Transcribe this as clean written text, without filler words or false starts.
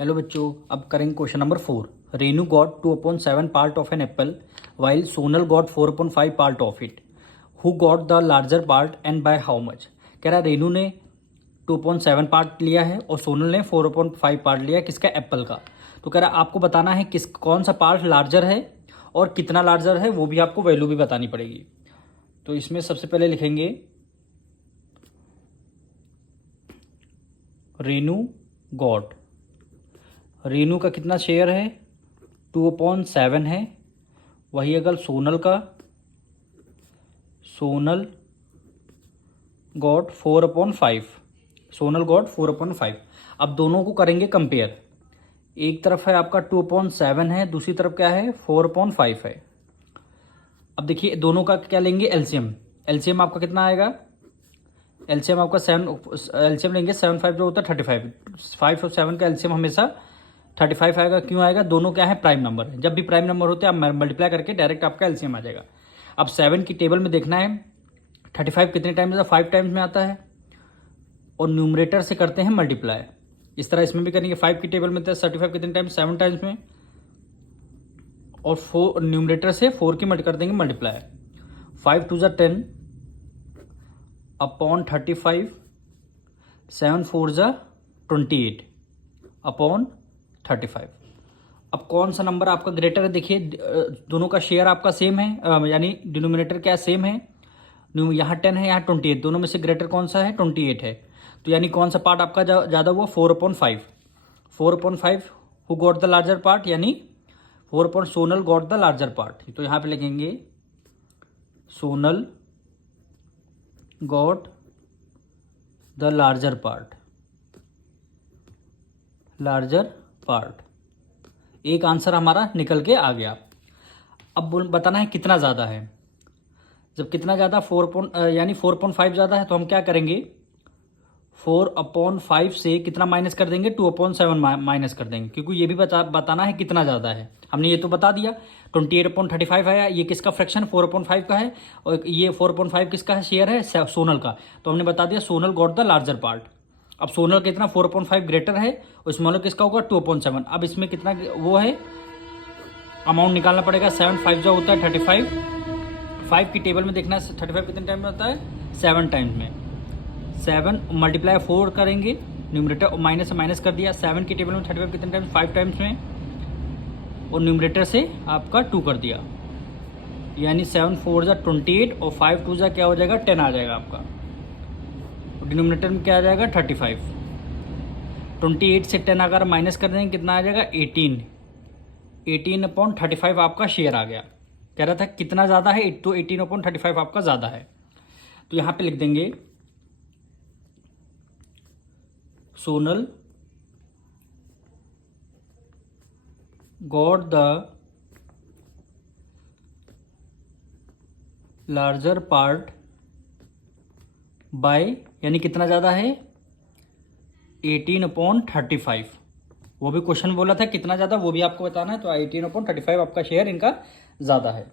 Hello बच्चों, अब करेंगे question number 4। Renu got 2/7 part of an apple while Sonal got 4/5 part of it. Who got the larger part and by how much. कह रहा रेनू ने 2/7 part लिया है और सोनल ने 4/5 पार्ट लिया है किसका, एप्पल का। तो कह रहा आपको बताना है कौन सा पार्ट लार्जर है और कितना लार्जर है, वो भी आपको वैल्यू भी बतानी पड़ेगी। तो इसमें सबसे पहले लिखेंगे रेनू गॉट, रेनू का कितना शेयर है 2/7 है। वही अगर सोनल का, सोनल गॉट 4/5, सोनल गॉट 4/5। अब दोनों को करेंगे कंपेयर। एक तरफ है आपका 2/7 है, दूसरी तरफ क्या है 4/5 है। अब देखिए दोनों का क्या लेंगे, एलसीएम। एलसीएम आपका कितना आएगा, एलसीएम आपका 7, एलसीएम लेंगे 7 5 जो होता है 35। 5 और 7 का एलसीएम हमेशा 35 आएगा। क्यों आएगा, दोनों क्या है प्राइम नंबर है। जब भी प्राइम नंबर होते हैं आप मल्टीप्लाई करके डायरेक्ट आपका एलसीएम आ जाएगा। अब 7 की टेबल में देखना है 35 कितने टाइम्स आता है, 5 टाइम्स में आता है और न्यूमरेटर से करते हैं मल्टीप्लाई। इस तरह इसमें भी करेंगे। 5 की टेबल में 35 कितने टाइम्स, 7 टाइम्स में, और 4 न्यूमरेटर से 4 की कर देंगे मल्टीप्लाई। 5 2 10 upon 35, 7 4 28 upon 35। अब कौन सा नंबर आपका ग्रेटर है, देखिए दोनों का शेयर आपका सेम है, यानी डिनोमिनेटर क्या सेम है। यहाँ 10 है, यहाँ 28, दोनों में से ग्रेटर कौन सा है, 28 है। तो यानी कौन सा पार्ट आपका ज़्यादा हुआ, 4/5। 4/5 who got the larger part, यानी 4 Sonal got the larger part. तो यहाँ पे लिखेंगे Sonal got the larger part, larger part. एक आंसर हमारा निकल के आ गया। अब बताना है कितना ज़्यादा है। जब कितना ज़्यादा यानी 4/5 ज़्यादा है तो हम क्या करेंगे, 4/5 से कितना माइनस कर देंगे, 2/7 माइनस कर देंगे, क्योंकि ये भी बताना है कितना ज़्यादा है। हमने ये तो बता दिया 28/35 आया, ये किसका फ्रैक्शन 4/5 का है, और ये 4/5 किसका है, शेयर है सोनल का। तो हमने बता दिया Sonal got the larger part. अब सोनल कितना 4/5 ग्रेटर है और स्मॉलर किसका होगा 2/7। अब इसमें कितना वो है, अमाउंट निकालना पड़ेगा। 7 5 जो होता है 35। 5 की टेबल में देखना है 35 कितने टाइम में होता है, 7 टाइम्स में। 7 मल्टीप्लाई 4 करेंगे, न्यूमरेटर माइनस से माइनस कर दिया। 7 की टेबल में 35 कितने टाइम्स, 5 टाइम्स में, और न्यूमरेटर से आपका 2 कर दिया, यानी 7 4 28 और 5 2 क्या हो जाएगा, 10 आ जाएगा आपका। डिनोमिनेटर में क्या आ जाएगा 35। 28 से 10 अगर माइनस कर देंगे कितना आ जाएगा 18। 18/35 आपका शेयर आ गया। कह रहा था कितना ज़्यादा है, तो 18/35 आपका ज़्यादा है। तो यहाँ पे लिख देंगे Sonal got the larger part by, यानी कितना ज़्यादा है 18/35। वो भी क्वेश्चन बोला था कितना ज़्यादा, वो भी आपको बताना है। तो 18/35 आपका शेयर इनका ज़्यादा है।